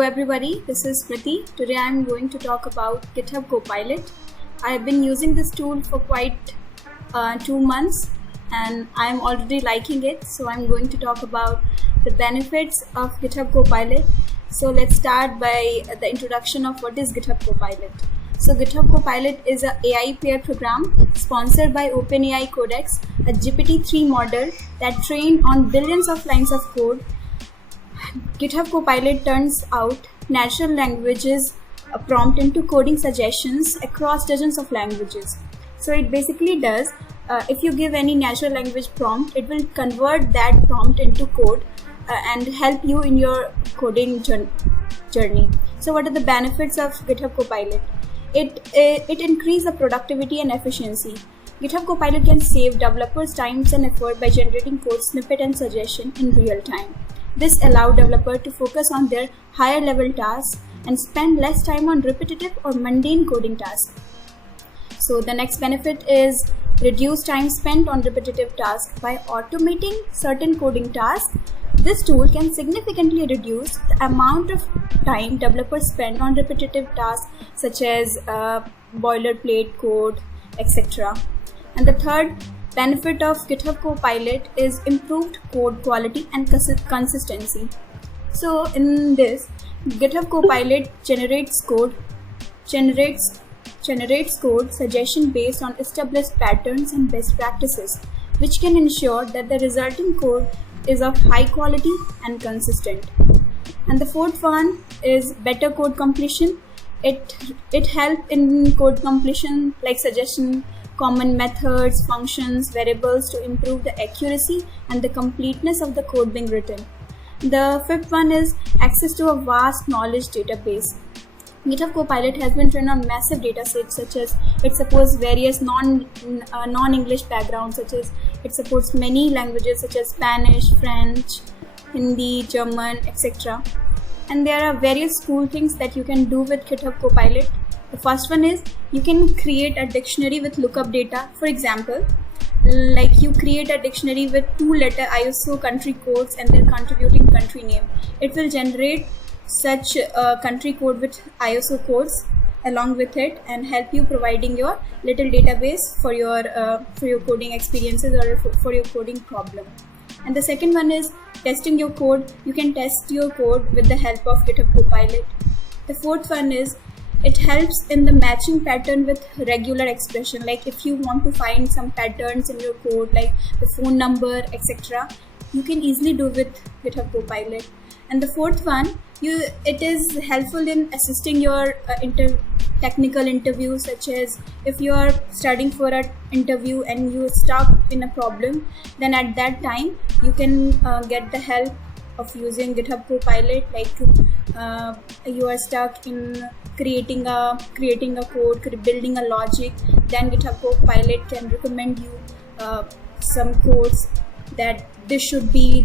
Hello everybody, this is Smriti. Today I am going to talk about GitHub Copilot. I have been using this tool for quite 2 months and I am already liking it. So I'm going to talk about the benefits of GitHub Copilot. So let's start by the introduction of what is GitHub Copilot. So GitHub Copilot is an AI pair program sponsored by OpenAI Codex, a GPT-3 model that trained on billions of lines of code. GitHub Copilot turns out natural languages prompt into coding suggestions across dozens of languages. So it basically does, if you give any natural language prompt, it will convert that prompt into code and help you in your coding journey. So what are the benefits of GitHub Copilot? It increases the productivity and efficiency. GitHub Copilot can save developers time and effort by generating code snippet and suggestion in real time. This allows developers to focus on their higher level tasks and spend less time on repetitive or mundane coding tasks. So the next benefit is reduce time spent on repetitive tasks. By automating certain coding tasks, this tool can significantly reduce the amount of time developers spend on repetitive tasks such as boilerplate code, etc. And the third benefit of GitHub Copilot is improved code quality and consistency. So in this, GitHub Copilot generates code suggestion based on established patterns and best practices, which can ensure that the resulting code is of high quality and consistent. And the fourth one is better code completion. It helps in code completion like suggestion common methods, functions, variables to improve the accuracy and the completeness of the code being written. The fifth one is access to a vast knowledge database. GitHub Copilot has been trained on massive datasets such as it supports various non-English backgrounds, such as it supports many languages such as Spanish, French, Hindi, German, etc. And there are various cool things that you can do with GitHub Copilot. The first one is you can create a dictionary with lookup data. For example, like you create a dictionary with 2-letter ISO country codes and their contributing country name. It will generate such country code with ISO codes along with it and help you providing your little database for your coding experiences or for your coding problem. And the second one is testing your code. You can test your code with the help of GitHub Copilot. The fourth one is it helps in the matching pattern with regular expression. Like if you want to find some patterns in your code, like the phone number, etc., you can easily do with GitHub Copilot. And the fourth one, it is helpful in assisting your technical interviews, such as if you are studying for an interview and you are stuck in a problem, then at that time you can get the help of using GitHub Copilot. Like you are stuck in creating a code, building a logic, then GitHub Copilot can recommend you some codes that this should be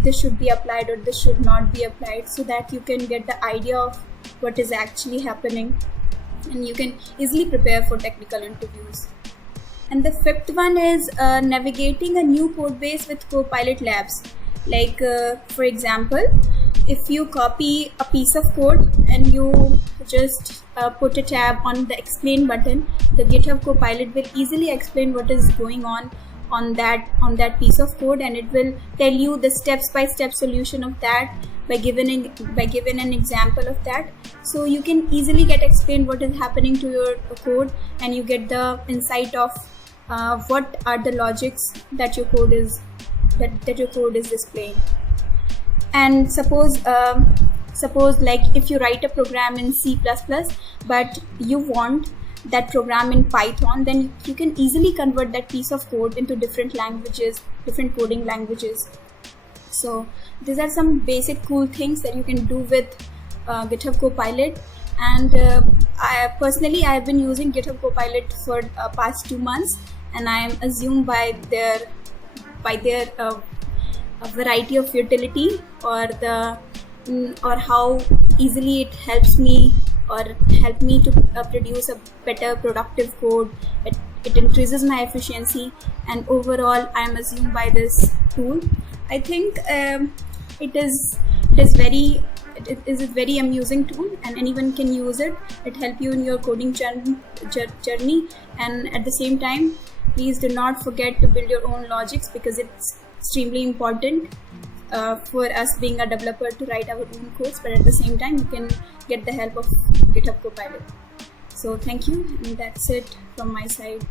applied or this should not be applied, so that you can get the idea of what is actually happening and you can easily prepare for technical interviews. And the fifth one is navigating a new code base with Copilot Labs. Like for example, if you copy a piece of code and you just put a tab on the explain button, the GitHub Copilot will easily explain what is going on that piece of code, and it will tell you the step-by-step solution of that by giving an example of that. So you can easily get explained what is happening to your code, and you get the insight of what are the logics that your code is displaying. And suppose like if you write a program in C++, but you want that program in Python, then you can easily convert that piece of code into different coding languages. So these are some basic cool things that you can do with GitHub Copilot. And I have been using GitHub Copilot for past 2 months, and I am assumed by their variety of utility or how easily it helps me to produce a better productive code. It increases my efficiency, and overall I am assumed by this tool. I think it is very it is a very amusing tool, and anyone can use it. It helps you in your coding journey, and at the same time, please do not forget to build your own logics, because it's extremely important for us being a developer to write our own codes, but at the same time you can get the help of GitHub Copilot. So thank you, and that's it from my side.